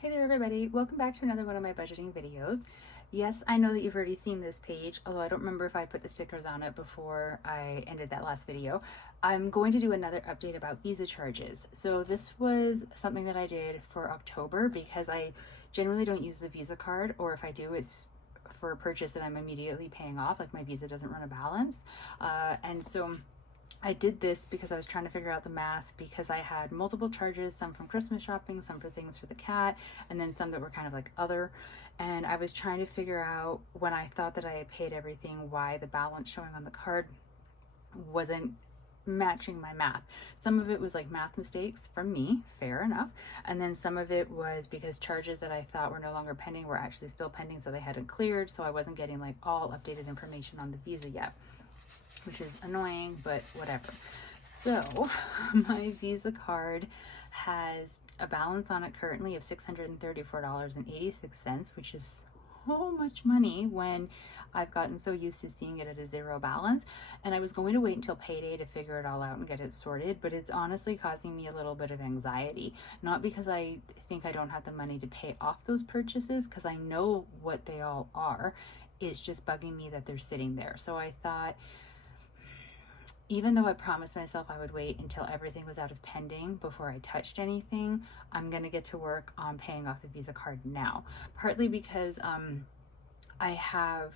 Hey there everybody, welcome back to another one of my budgeting videos. Yes, I know that you've already seen this page, although I don't remember if I put the stickers on it before I ended that last video. I'm going to do another update about visa charges. So this was something that I did for October because I generally don't use the Visa card, or if I do, it's for a purchase that I'm immediately paying off, like my Visa doesn't run a balance. And so I did this because I was trying to figure out the math, because I had multiple charges, some from Christmas shopping, some for things for the cat, and then some that were kind of like other. And I was trying to figure out, when I thought that I had paid everything, why the balance showing on the card wasn't matching my math. Some of it was like math mistakes from me, fair enough. And then some of it was because charges that I thought were no longer pending were actually still pending, so they hadn't cleared. So I wasn't getting like all updated information on the Visa yet, which is annoying, but whatever. So my Visa card has a balance on it currently of $634.86, which is so much money when I've gotten so used to seeing it at a zero balance. And I was going to wait until payday to figure it all out and get it sorted, but it's honestly causing me a little bit of anxiety. Not because I think I don't have the money to pay off those purchases, because I know what they all are. It's just bugging me that they're sitting there. So I thought, even though I promised myself I would wait until everything was out of pending before I touched anything, I'm gonna get to work on paying off the Visa card now. Partly because I have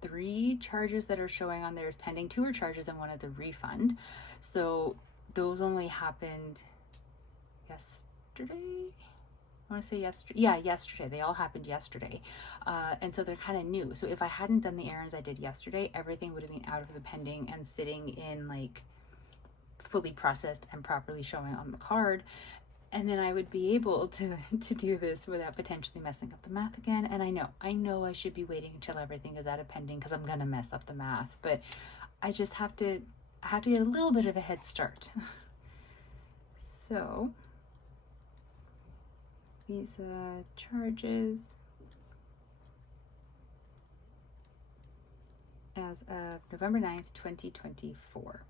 3 charges that are showing on there as pending. 2 are charges and 1 is a refund. So those only happened yesterday. I want to say yesterday. Yeah, yesterday. They all happened yesterday. And so they're kind of new. So if I hadn't done the errands I did yesterday, everything would have been out of the pending and sitting in like fully processed and properly showing on the card. And then I would be able to do this without potentially messing up the math again. And I know I should be waiting until everything is out of pending, because I'm gonna mess up the math. But I just have to get a little bit of a head start. So Visa charges as of November 9th, 2024.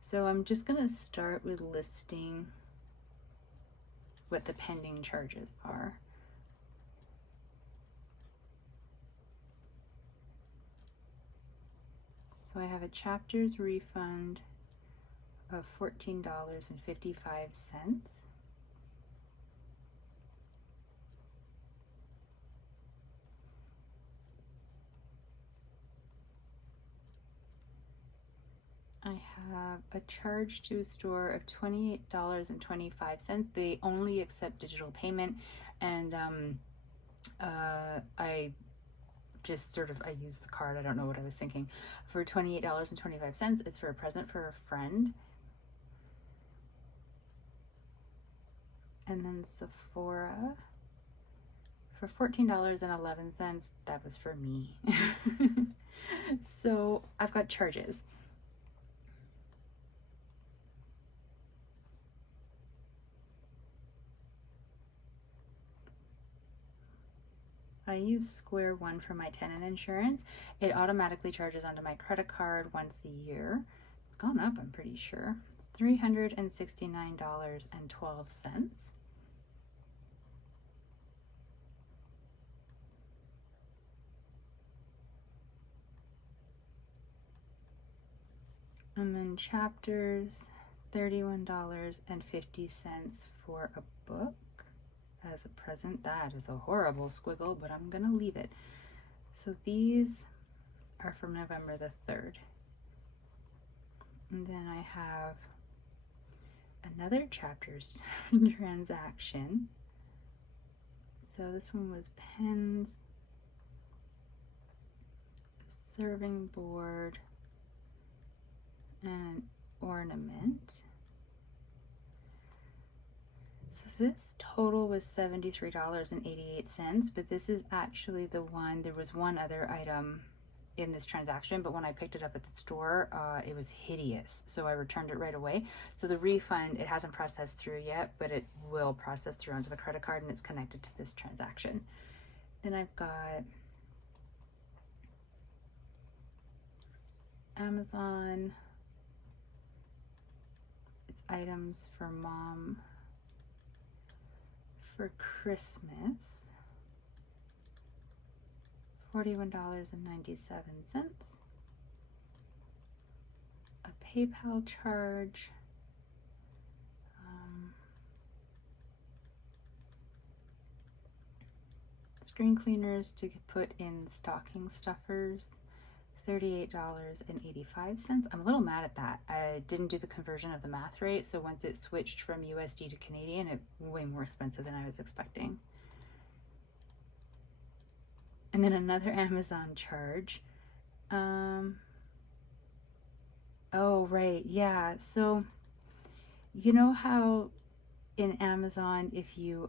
So I'm just going to start with listing what the pending charges are. So I have a chapters refund of $14.55. I have a charge to a store of $28.25. They only accept digital payment, and I just I used the card. I don't know what I was thinking. For $28.25, it's for a present for a friend. And then Sephora for $14.11. That was for me. So I've got charges. I use Square One for my tenant insurance. It automatically charges onto my credit card once a year. It's gone up, I'm pretty sure. It's $369.12. And then chapters, $31.50 for a book as a present. That is a horrible squiggle, but I'm gonna leave it. So these are from November the 3rd. And then I have another chapters transaction. So this one was pens, a serving board, and an ornament. So this total was $73.88, but this is actually the one. There was one other item in this transaction, but when I picked it up at the store, it was hideous, so I returned it right away. So the refund, it hasn't processed through yet, but it will process through onto the credit card, and it's connected to this transaction. Then I've got Amazon. It's items for mom for Christmas, $41.97. A PayPal charge, screen cleaners to put in stocking stuffers, $38.85. I'm a little mad at that. I didn't do the conversion of the math rate, so once it switched from USD to Canadian, it was way more expensive than I was expecting. And then another Amazon charge. Oh, right, yeah. So, you know how in Amazon, if you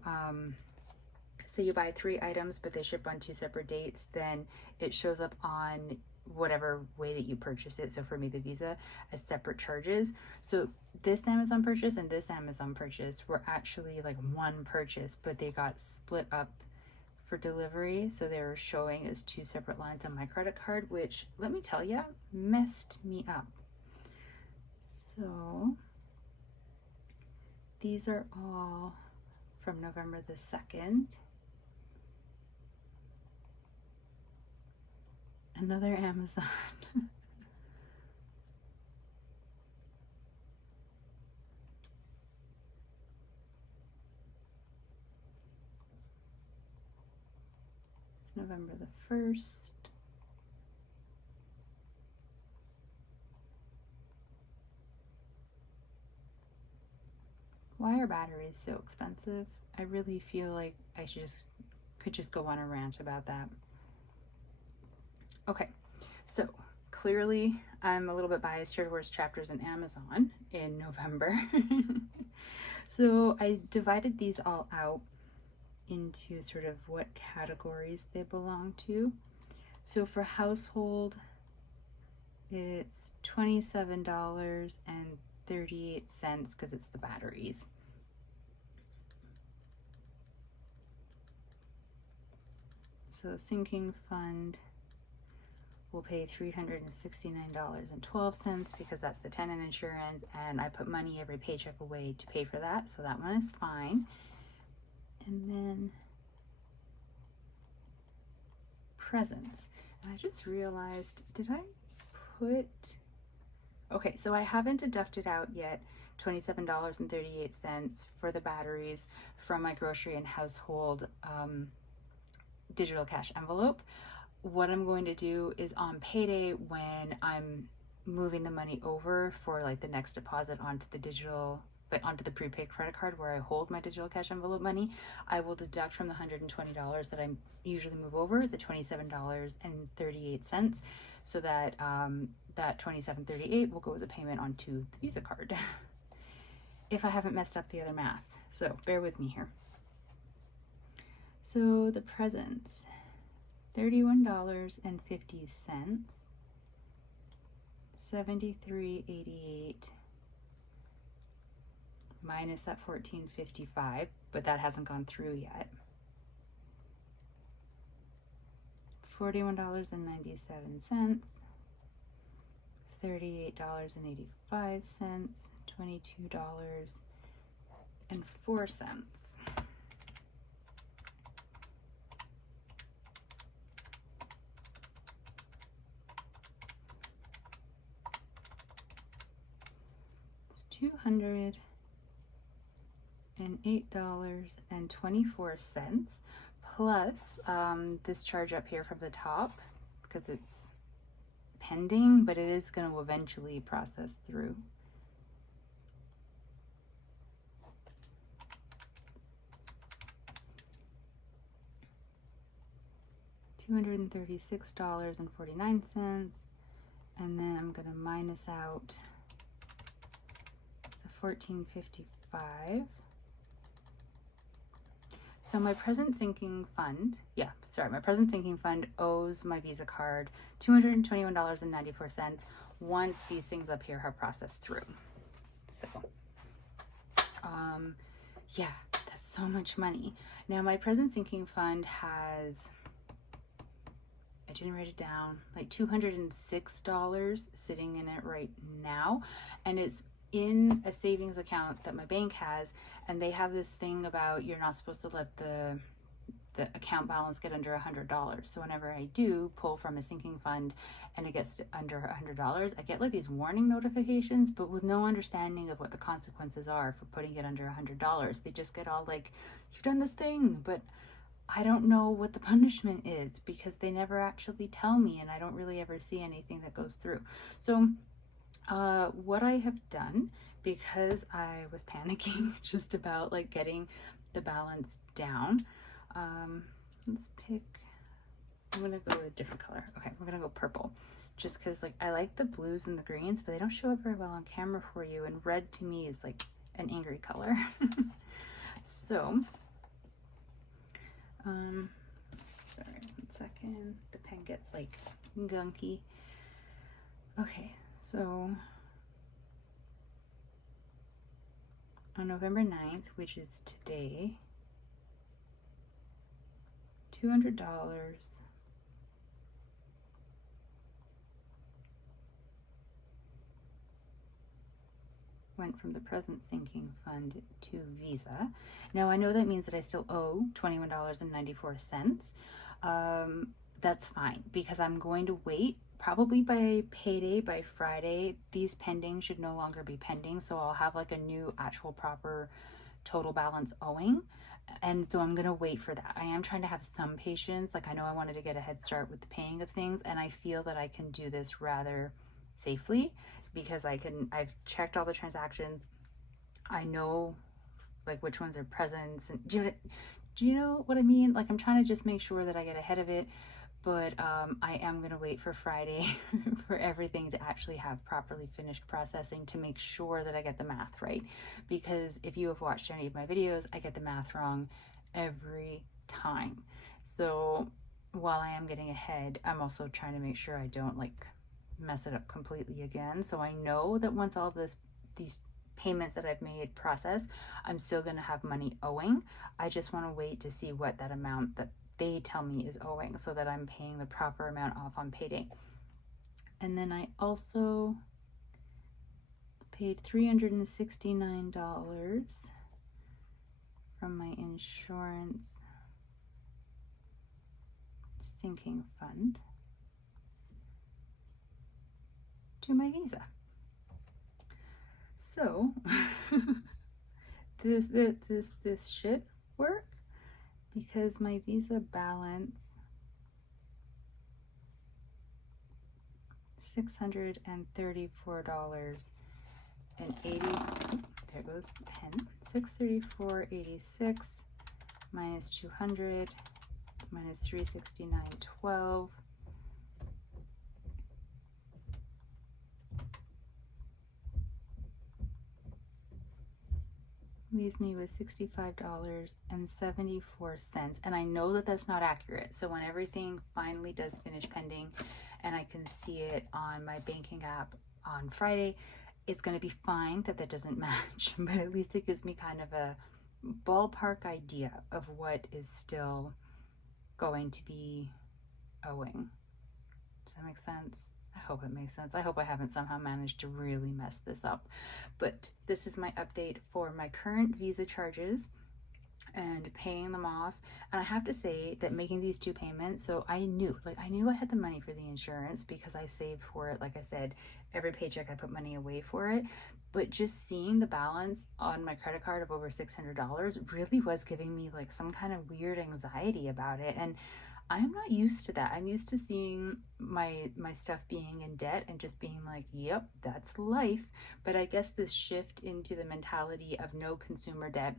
say you buy 3 items, but they ship on 2 separate dates, then it shows up on whatever way that you purchase it. So for me, the Visa, as separate charges. So this Amazon purchase and this Amazon purchase were actually like one purchase, but they got split up for delivery. So they were showing as 2 separate lines on my credit card, which, let me tell you, messed me up. So these are all from November the 2nd. Another Amazon. It's November the 1st. Why are batteries so expensive? I really feel like I could just go on a rant about that. Okay, so clearly I'm a little bit biased here towards chapters in Amazon in November. So I divided these all out into sort of what categories they belong to. So for household, it's $27.38 because it's the batteries. So sinking fund will pay $369.12 because that's the tenant insurance, and I put money every paycheck away to pay for that, so that one is fine. And then presents. And I just realized, did I put... Okay, so I haven't deducted out yet $27.38 for the batteries from my grocery and household digital cash envelope. What I'm going to do is on payday, when I'm moving the money over for like the next deposit onto the onto the prepaid credit card where I hold my digital cash envelope money, I will deduct from the $120 that I usually move over the $27.38, so that that $27.38 will go as a payment onto the Visa card. If I haven't messed up the other math, so bear with me here. So the presents, $31.50, $73.88 minus that $14.55, but that hasn't gone through yet. $41.97, $38.85, $22.04. $208.24 plus this charge up here from the top, because it's pending, but it is going to eventually process through. $236.49, and then I'm going to minus out the $14.55. So my present sinking fund, my present sinking fund owes my Visa card $221.94 once these things up here have processed through. So, yeah, that's so much money. Now my present sinking fund has, I didn't write it down, like $206 sitting in it right now, and it's in a savings account that my bank has, and they have this thing about you're not supposed to let the account balance get under $100. So whenever I do pull from a sinking fund and it gets to under $100, I get like these warning notifications, but with no understanding of what the consequences are for putting it under $100. They just get all like, you've done this thing, but I don't know what the punishment is because they never actually tell me, and I don't really ever see anything that goes through. So what I have done, because I was panicking just about like getting the balance down, let's pick, I'm gonna go with a different color. Okay, we're gonna go purple, just because like I like the blues and the greens, but they don't show up very well on camera for you, and red to me is like an angry color. So sorry, 1 second, the pen gets like gunky. Okay, so on November 9th, which is today, $200 went from the present sinking fund to Visa. Now I know that means that I still owe $21.94. That's fine because I'm going to wait probably by payday, by Friday. These pending should no longer be pending, so I'll have like a new actual proper total balance owing. And so I'm gonna wait for that. I am trying to have some patience. Like I know I wanted to get a head start with the paying of things, and I feel that I can do this rather safely because I've checked all the transactions. I know like which ones are presents, and do you know what I mean? Like I'm trying to just make sure that I get ahead of it, but I am gonna wait for Friday for everything to actually have properly finished processing to make sure that I get the math right. Because if you have watched any of my videos, I get the math wrong every time. So while I am getting ahead, I'm also trying to make sure I don't like mess it up completely again. So I know that once all these payments that I've made process, I'm still gonna have money owing. I just wanna wait to see what that amount that they tell me is owing so that I'm paying the proper amount off on payday. And then I also paid $369 from my insurance sinking fund to my Visa. So this should work because my Visa balance $634.80. There goes the pen. $634.86 minus 200 minus 369.12 leaves me with $65.74. And I know that that's not accurate. So when everything finally does finish pending and I can see it on my banking app on Friday, it's going to be fine that that doesn't match, but at least it gives me kind of a ballpark idea of what is still going to be owing. Does that make sense? I hope it makes sense. I hope I haven't somehow managed to really mess this up. But this is my update for my current Visa charges and paying them off. And I have to say that making these two payments, so I knew I had the money for the insurance because I saved for it. Like I said, every paycheck I put money away for it. But just seeing the balance on my credit card of over $600 really was giving me like some kind of weird anxiety about it. And I'm not used to that. I'm used to seeing my stuff being in debt and just being like, yep, that's life. But I guess this shift into the mentality of no consumer debt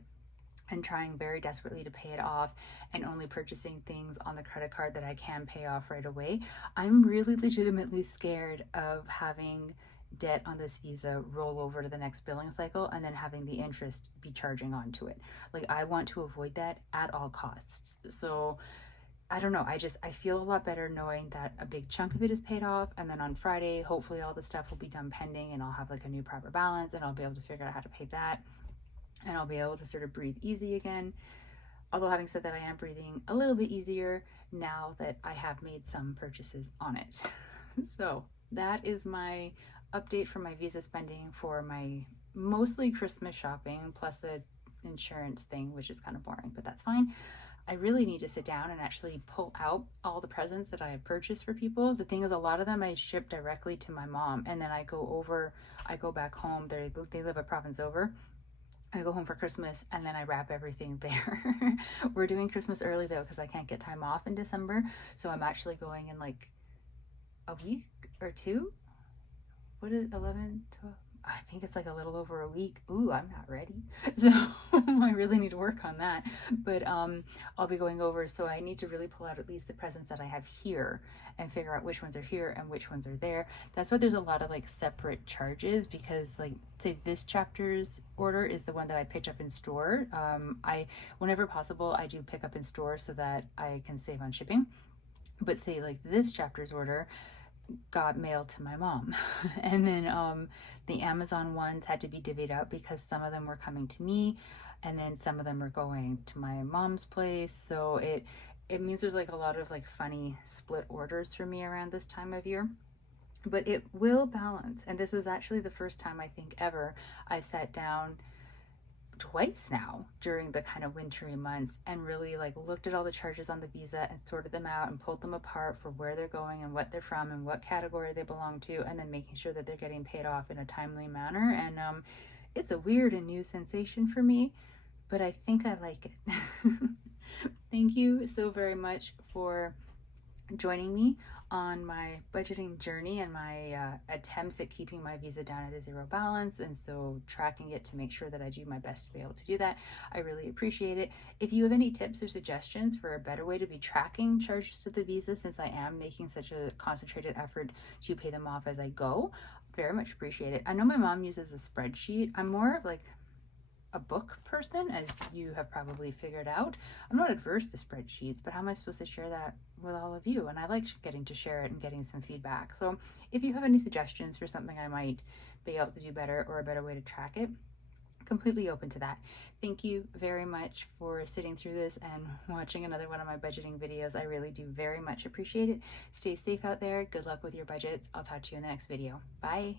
and trying very desperately to pay it off and only purchasing things on the credit card that I can pay off right away, I'm really legitimately scared of having debt on this Visa roll over to the next billing cycle and then having the interest be charging onto it. Like I want to avoid that at all costs. So I don't know, I feel a lot better knowing that a big chunk of it is paid off, and then on Friday, hopefully all the stuff will be done pending and I'll have like a new proper balance and I'll be able to figure out how to pay that and I'll be able to sort of breathe easy again. Although having said that, I am breathing a little bit easier now that I have made some purchases on it. So that is my update for my Visa spending for my mostly Christmas shopping plus a insurance thing, which is kind of boring, but that's fine. I really need to sit down and actually pull out all the presents that I have purchased for people. The thing is, a lot of them I ship directly to my mom, and then I go back home. They live a province over. I go home for Christmas and then I wrap everything there. We're doing Christmas early though because I can't get time off in December. So I'm actually going in like a week or two. What is 11, 12? I think it's like a little over a week. Ooh, I'm not ready. So I really need to work on that. But I'll be going over, so I need to really pull out at least the presents that I have here and figure out which ones are here and which ones are there. That's why there's a lot of like separate charges, because like say this chapter's order is the one that I picked up in store. Whenever possible, I do pick up in store so that I can save on shipping. But say like this chapter's order got mailed to my mom. And then the Amazon ones had to be divvied up because some of them were coming to me and then some of them were going to my mom's place. So it means there's like a lot of like funny split orders for me around this time of year. But it will balance. And this is actually the first time I think ever I've sat down twice now during the kind of wintry months and really like looked at all the charges on the visa and sorted them out and pulled them apart for where they're going and what they're from and what category they belong to, and then making sure that they're getting paid off in a timely manner. And it's a weird and new sensation for me, but I think I like it. Thank you so very much for joining me on my budgeting journey and my attempts at keeping my visa down at a zero balance, and so tracking it to make sure that I do my best to be able to do that. I really appreciate it. If you have any tips or suggestions for a better way to be tracking charges to the visa, since I am making such a concentrated effort to pay them off as I go, very much appreciate it. I know my mom uses a spreadsheet. I'm more of like a book person, as you have probably figured out. I'm not adverse to spreadsheets, but how am I supposed to share that with all of you? And I like getting to share it and getting some feedback. So if you have any suggestions for something I might be able to do better or a better way to track it, completely open to that. Thank you very much for sitting through this and watching another one of my budgeting videos. I really do very much appreciate it. Stay safe out there. Good luck with your budgets. I'll talk to you in the next video. Bye.